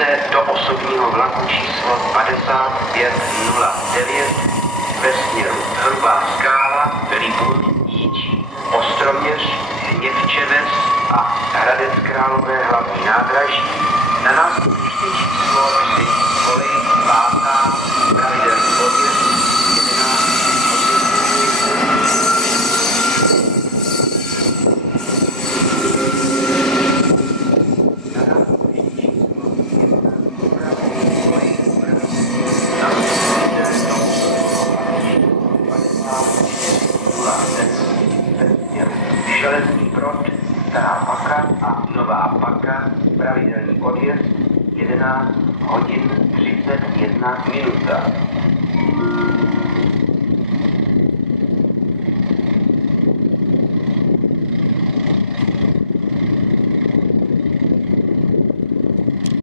se do osobního vlaku číslo 5509 ve směru Hrubá Skála, Libuň, Jičín, Ostroměř, Hněvčeves a Hradec Králové hlavní nádraží na nástupiště číslo 3 kolej 5. pravidelný odjezd 11. Železný Brod, Stará Paka a Nová Paka, pravidelný odjezd 11 hodin 31 minuta.